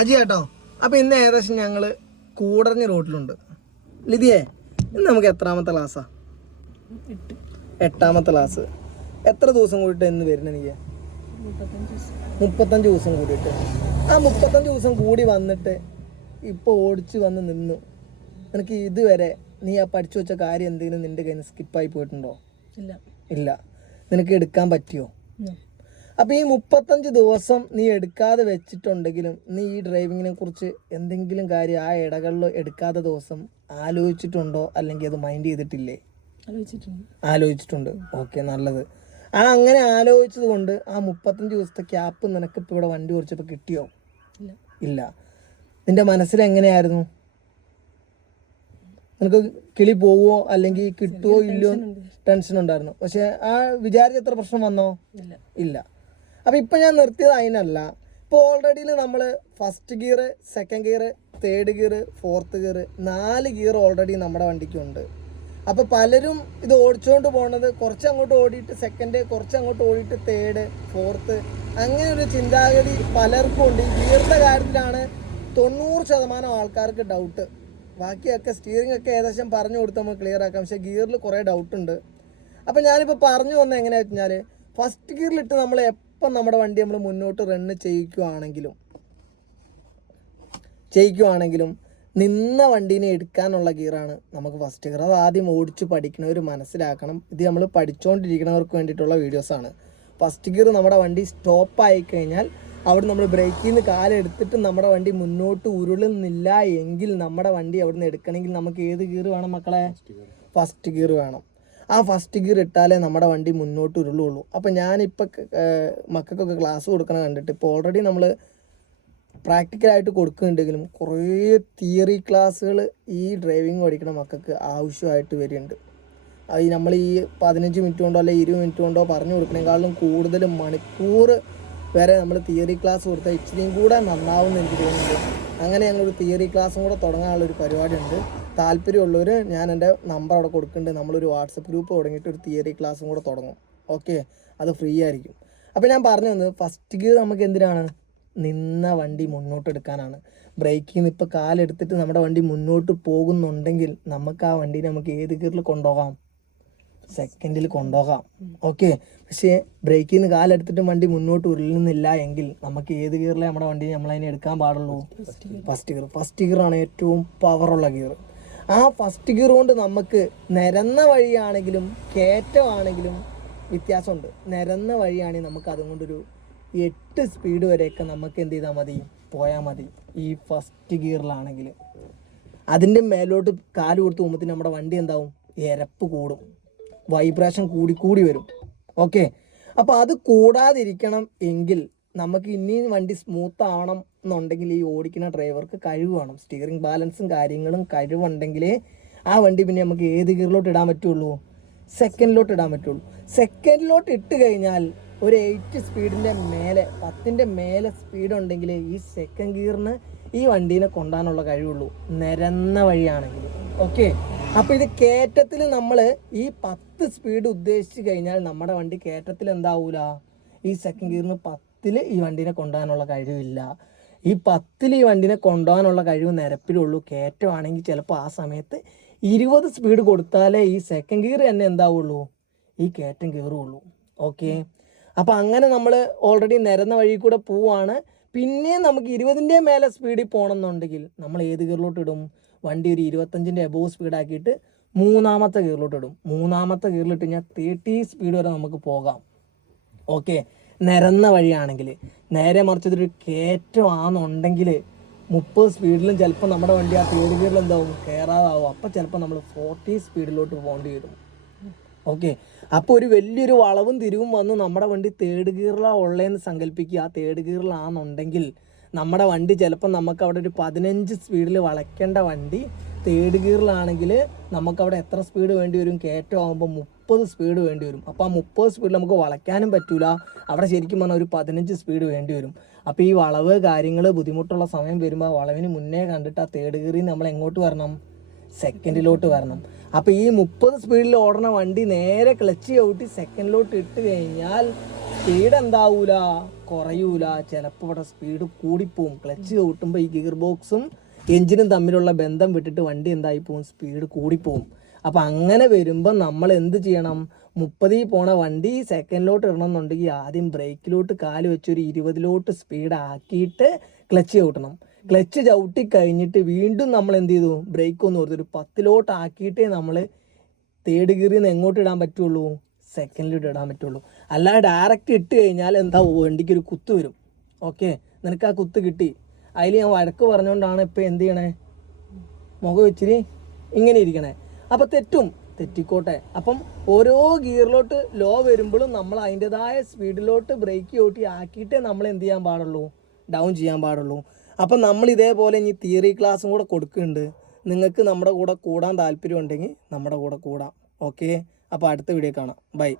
അജി കേട്ടോ. അപ്പോൾ ഇന്ന് ഏകദേശം ഞങ്ങൾ കൂടറഞ്ഞ റോഡിലുണ്ട്. ലിതിയേ, ഇന്ന് നമുക്ക് എത്രാമത്തെ ക്ലാസ്സാ? 8ാമത്തെ ക്ലാസ്. എത്ര ദിവസം കൂടിയിട്ട് ഇന്ന് വരുന്നത്? എനിക്ക് 35 ദിവസം കൂടിയിട്ട്. ആ 35 ദിവസം കൂടി വന്നിട്ട് ഇപ്പോൾ ഓടിച്ച് വന്ന് നിന്നു. നിനക്ക് ഇതുവരെ നീ ആ പഠിച്ചു വെച്ച കാര്യം എന്തെങ്കിലും നിൻ്റെ കയ്യിൽ നിന്ന് സ്കിപ്പായി പോയിട്ടുണ്ടോ? ഇല്ല. നിനക്ക് എടുക്കാൻ പറ്റിയോ? അപ്പോൾ ഈ 35 ദിവസം നീ എടുക്കാതെ വെച്ചിട്ടുണ്ടെങ്കിലും നീ ഈ ഡ്രൈവിങ്ങിനെ കുറിച്ച് എന്തെങ്കിലും കാര്യം ആ ഇടകളിൽ എടുക്കാത്ത ദിവസം ആലോചിച്ചിട്ടുണ്ടോ? അല്ലെങ്കിൽ അത് മൈൻഡ് ചെയ്തിട്ടില്ലേ? ആലോചിച്ചിട്ടുണ്ട്. ഓക്കെ, നല്ലത്. അങ്ങനെ ആലോചിച്ചത് കൊണ്ട് ആ 35 ദിവസത്തെ ക്യാപ്പ് നിനക്കിപ്പോൾ ഇവിടെ വണ്ടി ഓടിച്ചപ്പോൾ കിട്ടിയോ? ഇല്ല. നിന്റെ മനസ്സിൽ എങ്ങനെയായിരുന്നു? നിനക്ക് കിളി പോവോ അല്ലെങ്കിൽ കിട്ടുമോ ഇല്ലയോ ടെൻഷൻ ഉണ്ടായിരുന്നു. പക്ഷെ ആ വിചാരിച്ചത്ര പ്രശ്നം വന്നോ? ഇല്ല. അപ്പോൾ ഇപ്പം ഞാൻ നിർത്തിയത് അതിനല്ല. ഇപ്പോൾ ഓൾറെഡി നമ്മൾ first gear, second gear, third gear, fourth gear, 4 gear already നമ്മുടെ വണ്ടിക്കുണ്ട്. അപ്പോൾ പലരും ഇത് ഓടിച്ചുകൊണ്ട് പോകുന്നത് കുറച്ച് അങ്ങോട്ട് ഓടിയിട്ട് സെക്കൻഡ്, കുറച്ച് അങ്ങോട്ട് ഓടിയിട്ട് തേർഡ്, ഫോർത്ത്, അങ്ങനെ ഒരു ചിന്താഗതി പലർക്കും ഉണ്ട്. ഈ ഗിയറിൻ്റെ കാര്യത്തിലാണ് 90% ആൾക്കാർക്ക് ഡൗട്ട്. ബാക്കിയൊക്കെ സ്റ്റിയറിംഗ് ഒക്കെ ഏകദേശം പറഞ്ഞു കൊടുത്ത് നമുക്ക് ക്ലിയർ ആക്കാം. പക്ഷേ ഗിയറിൽ കുറേ ഡൗട്ടുണ്ട്. അപ്പോൾ ഞാനിപ്പോൾ പറഞ്ഞു വന്നത് എങ്ങനെയാണെന്ന് വെച്ചാൽ, ഫസ്റ്റ് ഗിയറിലിട്ട് നമ്മൾ എപ്പം നമ്മുടെ വണ്ടി നമ്മൾ മുന്നോട്ട് റണ്ണ് ചെയ്യിക്കുവാണെങ്കിലും നിന്ന വണ്ടീനെ എടുക്കാനുള്ള ഗിയറാണ് നമുക്ക് ഫസ്റ്റ് ഗിയർ. അത് ആദ്യം ഓടിച്ച് പഠിക്കണവർ മനസ്സിലാക്കണം. ഇത് നമ്മൾ പഠിച്ചുകൊണ്ടിരിക്കുന്നവർക്ക് വേണ്ടിയിട്ടുള്ള വീഡിയോസാണ്. ഫസ്റ്റ് ഗിയർ നമ്മുടെ വണ്ടി സ്റ്റോപ്പായി കഴിഞ്ഞാൽ അവിടെ നമ്മൾ ബ്രേക്കിൽ നിന്ന് കാലെടുത്തിട്ട് നമ്മുടെ വണ്ടി മുന്നോട്ട് ഉരുളുന്നില്ല എങ്കിൽ നമ്മുടെ വണ്ടി അവിടെ നിന്ന് എടുക്കണമെങ്കിൽ നമുക്ക് ഏത് ഗിയർ വേണം മക്കളെ? ഫസ്റ്റ് ഗിയർ വേണം. ആ ഫസ്റ്റ് ഗിയർ ഇട്ടാലേ നമ്മുടെ വണ്ടി മുന്നോട്ട് ഉരുളുള്ളൂ. അപ്പോൾ ഞാനിപ്പോൾ മക്കൾക്കൊക്കെ ക്ലാസ് കൊടുക്കണം കണ്ടിട്ട് ഇപ്പോൾ ഓൾറെഡി നമ്മൾ പ്രാക്ടിക്കലായിട്ട് കൊടുക്കുന്നുണ്ടെങ്കിലും കുറേ തിയറി ക്ലാസ്സുകൾ ഈ ഡ്രൈവിംഗ് പഠിക്കുന്ന മക്കൾക്ക് ആവശ്യമായിട്ട് വരുന്നുണ്ട്. അത് നമ്മൾ ഈ 15 മിനിറ്റ് കൊണ്ടോ അല്ലെങ്കിൽ 20 മിനിറ്റ് കൊണ്ടോ പറഞ്ഞു കൊടുക്കണേക്കാളും കൂടുതൽ മണിക്കൂർ വരെ നമ്മൾ തിയറി ക്ലാസ് കൊടുത്താൽ ഇച്ചിരിയും കൂടെ നന്നാവുമെന്ന് എനിക്ക് തോന്നുന്നുണ്ട്. അങ്ങനെ ഞങ്ങളൊരു തിയറി ക്ലാസ്സും കൂടെ തുടങ്ങാനുള്ളൊരു പരിപാടിയുണ്ട്. താല്പര്യമുള്ളവർ ഞാൻ എൻ്റെ നമ്പർ അവിടെ കൊടുക്കുന്നുണ്ട്. നമ്മളൊരു വാട്സപ്പ് ഗ്രൂപ്പ് തുടങ്ങിയിട്ട് ഒരു തിയറി ക്ലാസ്സും കൂടെ തുടങ്ങും. ഓക്കെ, അത് ഫ്രീ ആയിരിക്കും. അപ്പോൾ ഞാൻ പറഞ്ഞു വന്നത് ഫസ്റ്റ് ഗിയർ നമുക്ക് എന്തിനാണ്? നിന്ന വണ്ടി മുന്നോട്ട് എടുക്കാനാണ്. ബ്രേക്കിൽ നിന്ന് ഇപ്പോൾ കാലെടുത്തിട്ട് നമ്മുടെ വണ്ടി മുന്നോട്ട് പോകുന്നുണ്ടെങ്കിൽ നമുക്ക് ആ വണ്ടീനെ നമുക്ക് ഏത് ഗിയറിൽ കൊണ്ടുപോകാം? സെക്കൻഡിൽ കൊണ്ടുപോകാം. ഓക്കെ, പക്ഷേ ബ്രേക്കിൽ നിന്ന് കാലെടുത്തിട്ടും വണ്ടി മുന്നോട്ട് ഉരുളുന്നില്ല എങ്കിൽ നമുക്ക് ഏത് ഗിയറിലെ നമ്മുടെ വണ്ടി നമ്മളതിനെ എടുക്കാൻ പാടുള്ളൂ? First gear. ഫസ്റ്റ് ഗിയറാണ് ഏറ്റവും പവറുള്ള ഗിയർ. ആ ഫസ്റ്റ് ഗിയർ കൊണ്ട് നമുക്ക് നിരന്ന വഴിയാണെങ്കിലും കയറ്റമാണെങ്കിലും വ്യത്യാസമുണ്ട്. നിരന്ന വഴിയാണെങ്കിൽ നമുക്ക് അതുകൊണ്ടൊരു 8 സ്പീഡ് വരെയൊക്കെ നമുക്ക് എന്ത് ചെയ്താൽ മതി? പോയാൽ മതി. ഈ ഫസ്റ്റ് ഗിയറിലാണെങ്കിൽ അതിൻ്റെ മേലോട്ട് കാല് കൊടുത്ത് പോകുമ്പോഴത്തേന് നമ്മുടെ വണ്ടി എന്താവും? എരപ്പ് കൂടും, വൈബ്രേഷൻ കൂടി വരും. ഓക്കെ, അപ്പോൾ അത് കൂടാതിരിക്കണം എങ്കിൽ നമുക്ക് ഇനിയും വണ്ടി സ്മൂത്ത് ആവണം എന്നുണ്ടെങ്കിൽ ഈ ഓടിക്കുന്ന ഡ്രൈവർക്ക് കഴിവ് വേണം. സ്റ്റിയറിംഗ് ബാലൻസും കാര്യങ്ങളും കഴിവുണ്ടെങ്കിലേ ആ വണ്ടി പിന്നെ നമുക്ക് ഏത് ഗിയറിലോട്ട് ഇടാൻ പറ്റുള്ളൂ? സെക്കൻഡിലോട്ട് ഇടാൻ പറ്റുള്ളൂ. സെക്കൻഡിലോട്ട് ഇട്ട് കഴിഞ്ഞാൽ ഒരു 8 സ്പീഡിൻ്റെ മേലെ, 10ൻ്റെ മേലെ സ്പീഡ് ഉണ്ടെങ്കിൽ ഈ സെക്കൻഡ് ഗിയറിന് ഈ വണ്ടീനെ കൊണ്ടുപോകാനുള്ള കഴിവുള്ളൂ, നിരന്ന വഴിയാണെങ്കിൽ. ഓക്കെ, അപ്പോൾ ഇത് കയറ്റത്തിൽ നമ്മൾ ഈ 10 സ്പീഡ് ഉദ്ദേശിച്ച് കഴിഞ്ഞാൽ നമ്മുടെ വണ്ടി കയറ്റത്തിൽ എന്താവൂല? ഈ സെക്കൻഡ് ഗിയറിന് 10ൽ ഈ വണ്ടീനെ കൊണ്ടുപോകാനുള്ള കഴിവില്ല. ഈ 10ൽ ഈ വണ്ടീനെ കൊണ്ടുപോകാനുള്ള കഴിവ് നിരപ്പിലുള്ളൂ. കയറ്റമാണെങ്കിൽ ചിലപ്പോൾ ആ സമയത്ത് 20 സ്പീഡ് കൊടുത്താലേ ഈ സെക്കൻഡ് ഗിയർ തന്നെ എന്താവുള്ളൂ? ഈ കയറ്റം കയറുള്ളൂ. ഓക്കെ, അപ്പോൾ അങ്ങനെ നമ്മൾ ഓൾറെഡി നിരന്ന വഴി കൂടെ പോവാണ്. പിന്നെയും നമുക്ക് 20ൻ്റെ മേലെ സ്പീഡിൽ പോകണമെന്നുണ്ടെങ്കിൽ നമ്മൾ ഏത് ഗിയറിലോട്ട് ഇടും? വണ്ടി ഒരു 25ൻ്റെ എബോവ് സ്പീഡാക്കിയിട്ട് 3ാമത്തെ ഗിയറിലോട്ട് ഇടും. 3ാമത്തെ ഗിയറിലിട്ട് കഴിഞ്ഞാൽ 30 സ്പീഡ് വരെ നമുക്ക് പോകാം. ഓക്കെ, നിരന്ന വഴിയാണെങ്കിൽ. നേരെ മറിച്ചതൊരു കയറ്റമാണെന്നുണ്ടെങ്കിൽ 30 സ്പീഡിലും ചിലപ്പോൾ നമ്മുടെ വണ്ടി ആ തേർഡ് ഗിയറിൽ എന്താവും? കയറാതാവും. അപ്പോൾ ചിലപ്പോൾ നമ്മൾ 40 സ്പീഡിലോട്ട് പോകേണ്ടി വരും. ഓക്കെ, അപ്പോൾ ഒരു വലിയൊരു വളവും തിരിവും വന്ന് നമ്മുടെ വണ്ടി തേർഡ് ഗിയറിലാണ് ഉള്ളതെന്ന് സങ്കല്പിക്കുക. ആ തേർഡ് ഗിയറിലാണെന്നുണ്ടെങ്കിൽ നമ്മുടെ വണ്ടി ചിലപ്പോൾ നമുക്ക് അവിടെ ഒരു 15 സ്പീഡിൽ വളയ്ക്കേണ്ട വണ്ടി തേർഡ് ഗിയറിലാണെങ്കിൽ നമുക്കവിടെ എത്ര സ്പീഡ് വേണ്ടി വരും? കയറ്റമാകുമ്പോൾ 30 സ്പീഡ് വേണ്ടി വരും. അപ്പോൾ ആ 30 സ്പീഡിൽ നമുക്ക് വളയ്ക്കാനും പറ്റില്ല. അവിടെ ശരിക്കും പറഞ്ഞാൽ ഒരു 15 സ്പീഡ് വേണ്ടി വരും. അപ്പോൾ ഈ വളവ് കാര്യങ്ങൾ ബുദ്ധിമുട്ടുള്ള സമയം വരുമ്പോൾ ആ വളവിന് മുന്നേ കണ്ടിട്ട് ആ തേർഡ് ഗിയറിൽ നമ്മൾ എങ്ങോട്ട് വരണം? സെക്കൻഡിലോട്ട് വരണം. അപ്പോൾ ഈ 30 സ്പീഡിൽ ഓടുന്ന വണ്ടി നേരെ ക്ലച്ച് ചവിട്ടി സെക്കൻഡിലോട്ട് ഇട്ട് കഴിഞ്ഞാൽ സ്പീഡ് എന്താവൂല, കുറയൂല. ചിലപ്പോൾ ഇവിടെ സ്പീഡ് കൂടിപ്പോവും. ക്ലച്ച് ചവിട്ടുമ്പോൾ ഈ ഗിയർ ബോക്സും എഞ്ചിനും തമ്മിലുള്ള ബന്ധം വിട്ടിട്ട് വണ്ടി എന്തായി പോവും, സ്പീഡ് കൂടിപ്പോവും. അപ്പം അങ്ങനെ വരുമ്പോൾ നമ്മൾ എന്ത് ചെയ്യണം? 30 പോണ വണ്ടി സെക്കൻഡിലോട്ട് ഇടണം എന്നുണ്ടെങ്കിൽ ആദ്യം ബ്രേക്കിലോട്ട് കാല് വെച്ചൊരു 20 സ്പീഡ് ആക്കിയിട്ട് ക്ലച്ച് ചവിട്ടണം. ക്ലച്ച് ചവിട്ടി കഴിഞ്ഞിട്ട് വീണ്ടും നമ്മൾ എന്ത് ചെയ്തു? ബ്രേക്ക് ഒന്ന് ഓർത്തു ഒരു 10 ആക്കിയിട്ടേ നമ്മൾ തേർഡ് ഗിയറിൽ നിന്ന് എങ്ങോട്ട് ഇടാൻ പറ്റുള്ളൂ? സെക്കൻഡിലോട്ട് ഇടാൻ പറ്റുള്ളൂ. അല്ലാതെ ഡയറക്റ്റ് ഇട്ട് കഴിഞ്ഞാൽ എന്താ, വണ്ടിക്ക് ഒരു കുത്ത് വരും. ഓക്കെ, നിനക്ക് ആ കുത്ത് കിട്ടി. അതിൽ ഞാൻ വഴക്ക് പറഞ്ഞുകൊണ്ടാണ് ഇപ്പം എന്ത് ചെയ്യണേ, മുഖം വെച്ചിരി ഇങ്ങനെ ഇരിക്കണേ. അപ്പം തെറ്റിക്കോട്ടെ. അപ്പം ഓരോ ഗിയറിലോട്ട് ലോ വരുമ്പോഴും നമ്മൾ അതിൻ്റെതായ സ്പീഡിലോട്ട് ബ്രേക്ക് ചവിട്ടി ആക്കിയിട്ടേ നമ്മൾ എന്ത് ചെയ്യാൻ പാടുള്ളൂ? ഡൗൺ ചെയ്യാൻ പാടുള്ളൂ. അപ്പം നമ്മൾ ഇതേപോലെ ഇനി തിയറി ക്ലാസ്സും കൂടെ കൊടുക്കുന്നുണ്ട്. നിങ്ങൾക്ക് നമ്മുടെ കൂടെ കൂടാൻ താല്പര്യം ഉണ്ടെങ്കിൽ നമ്മുടെ കൂടെ കൂടാം. ഓക്കെ, അപ്പോൾ അടുത്ത വീഡിയോ കാണാം. ബൈ.